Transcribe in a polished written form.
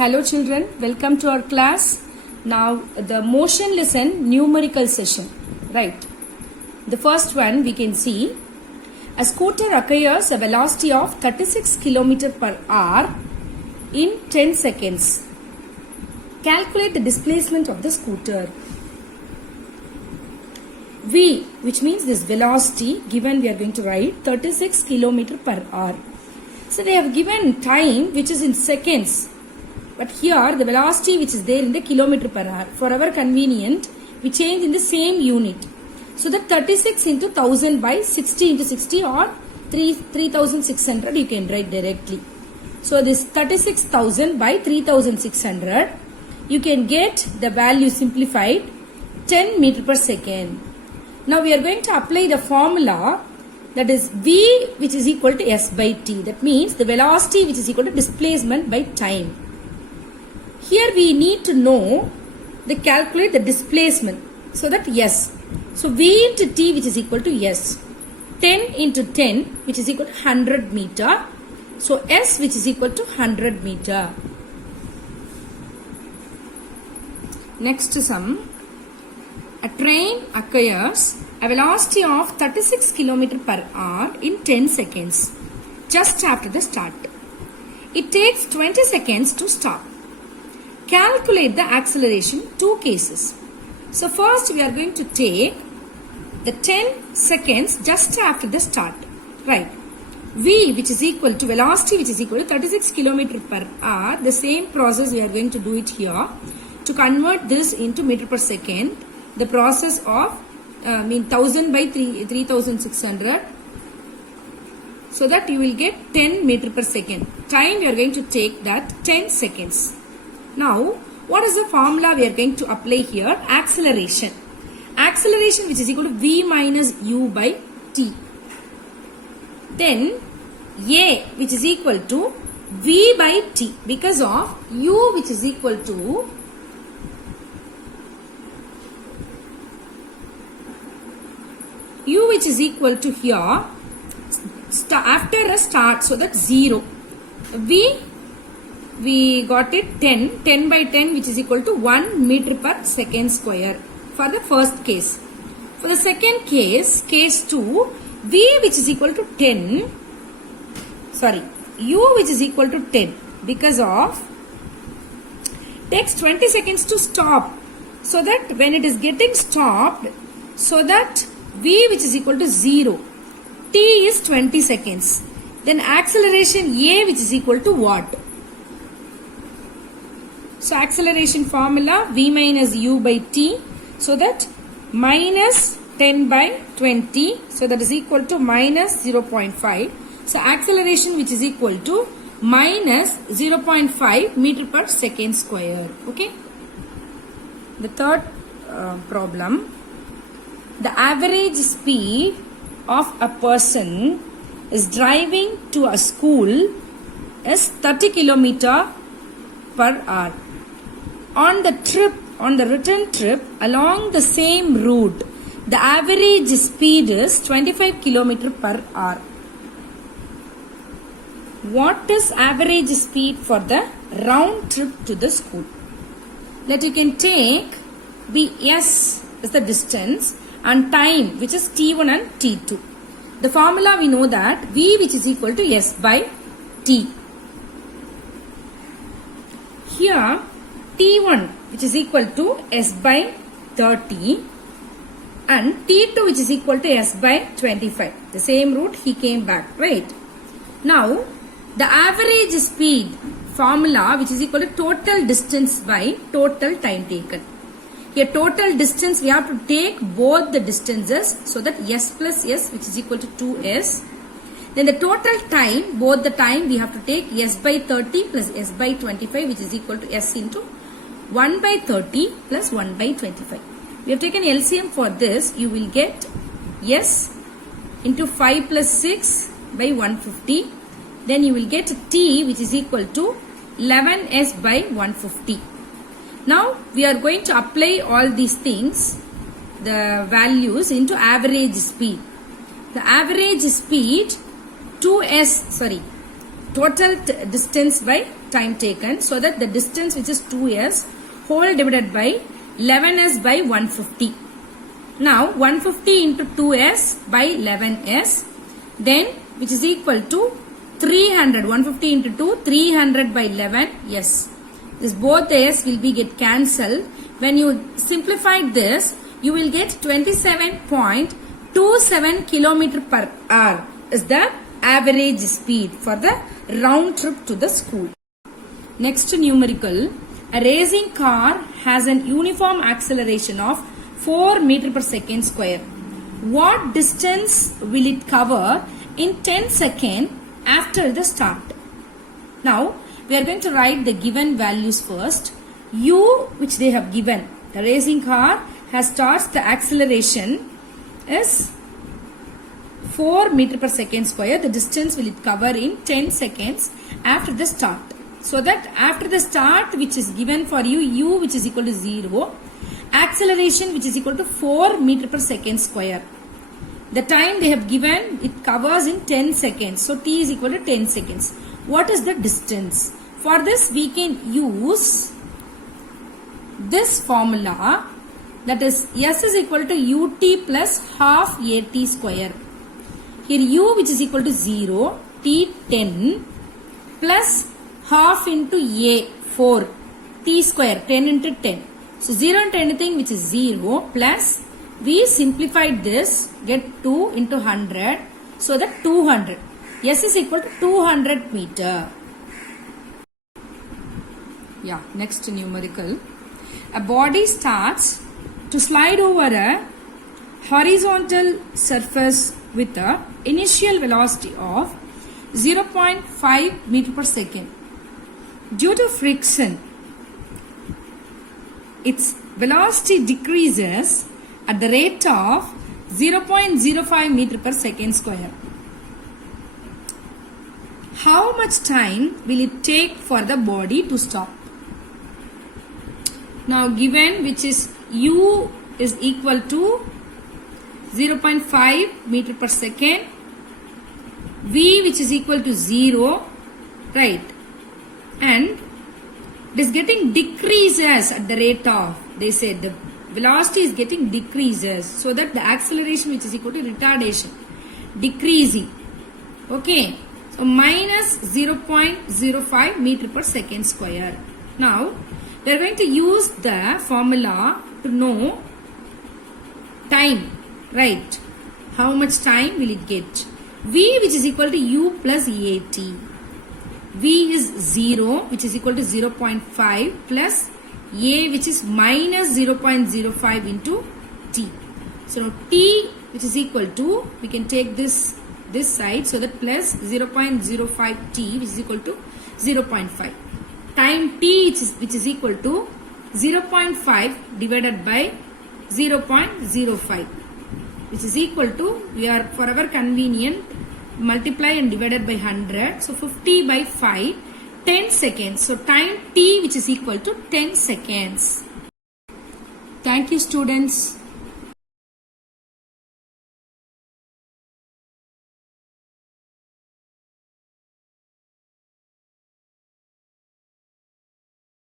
Hello children, welcome to our class. Now the motion lesson numerical session. Right. The first one we can see a scooter acquires a velocity of 36 km per hour in 10 seconds. Calculate the displacement of the scooter. V, which means this velocity given, we are going to write 36 km per hour. So they have given time which is in seconds. But here the velocity which is there in the kilometer per hour. For our convenient, we change in the same unit. So that 36 into 1000 by 60 into 60 or 3600 you can write directly. So this 36,000 by 3600, you can get the value simplified 10 meter per second. Now we are going to apply the formula, that is V which is equal to S by T. That means the velocity which is equal to displacement by time. Here we need to know calculate the displacement. So that S. So V into T which is equal to S. 10 into 10 which is equal to 100 meter. So S which is equal to 100 meter. Next sum. A train acquires a velocity of 36 km per hour in 10 seconds just after the start. It takes 20 seconds to stop. Calculate the acceleration, two cases. So first we are going to take the 10 seconds just after the start. Right. V which is equal to velocity which is equal to 36 km per hour. The same process we are going to do it here. To convert this into meter per second, the process of 1000 by 3600, so that you will get 10 meter per second. Time we are going to take that 10 seconds. Now, what is the formula we are going to apply here? Acceleration. Acceleration which is equal to V minus U by T. Then, A which is equal to V by T because of U which is equal to U which is equal to here after a start, so that 0. We got it 10 by 10 which is equal to 1 meter per second square for the first case. For the second case, case 2, V which is equal to 10, U which is equal to 10 because of takes 20 seconds to stop, so that when it is getting stopped, so that V which is equal to 0, T is 20 seconds. Then acceleration A which is equal to what? So acceleration formula V minus U by T, so that minus 10 by 20, so that is equal to minus 0.5. So acceleration which is equal to minus 0.5 meter per second square. Okay. The third problem. The average speed of a person is driving to a school is 30 km per hour. On the return trip along the same route, the average speed is 25 km per hour. What is average speed for the round trip to the school? That you can take S is the distance and time which is T1 and T2. The formula we know that V which is equal to S by T. Here T1 which is equal to S by 30 and T2 which is equal to S by 25. The same route he came back, right? Now the average speed formula which is equal to total distance by total time taken. Here total distance we have to take both the distances, so that S plus S which is equal to 2S. Then the total time, both the time we have to take S by 30 plus S by 25 which is equal to S into 1 by 30 plus 1 by 25. We have taken LCM for this. You will get S into 5 plus 6 by 150. Then you will get T which is equal to 11S by 150. Now we are going to apply all these things, the values, into average speed. The average speed 2S, total distance by time taken, so that the distance which is 2s whole divided by 11s by 150. Now 150 into 2s by 11s, then which is equal to 300. 150 into 2, 300 by 11. Yes, this both s will be get cancelled. When you simplify this, you will get 27.27 kilometer per hour is the average speed for the round trip to the school. Next numerical, a racing car has an uniform acceleration of 4 meter per second square. What distance will it cover in 10 seconds after the start? Now, we are going to write the given values first. U, which they have given, the racing car has starts the acceleration is 4 meter per second square. The distance will it cover in 10 seconds after the start. So that after the start, which is given for you, U which is equal to 0, acceleration which is equal to 4 meter per second square. The time they have given, it covers in 10 seconds. So T is equal to 10 seconds. What is the distance? For this, we can use this formula, that is S is equal to UT plus half AT square. Here U which is equal to 0, T 10 plus half into A 4, T square 10 into 10. So 0 into anything which is 0 plus we simplified this, get 2 into 100, so that 200. S is equal to 200 meter. Yeah, next numerical. A body starts to slide over a horizontal surface with a initial velocity of 0.5 meter per second. Due to friction, its velocity decreases at the rate of 0.05 meter per second square. How much time will it take for the body to stop? Now given which is U is equal to 0.5 meter per second, V which is equal to 0, right, and it is getting decreases at the rate of, they said the velocity is getting decreases, so that the acceleration which is equal to retardation, decreasing, okay, so minus 0.05 meter per second square. Now we are going to use the formula to know time, right? How much time will it get? V which is equal to U plus AT. V is 0 which is equal to 0.5 plus A which is minus 0.05 into T. So now T which is equal to, we can take this side, so that plus 0.05 T which is equal to 0.5. Time T which is equal to 0.5 divided by 0.05, which is equal to, we are for our convenient multiply and divided by 100, so 50 by 5, 10 seconds. So time T which is equal to 10 seconds. Thank you students.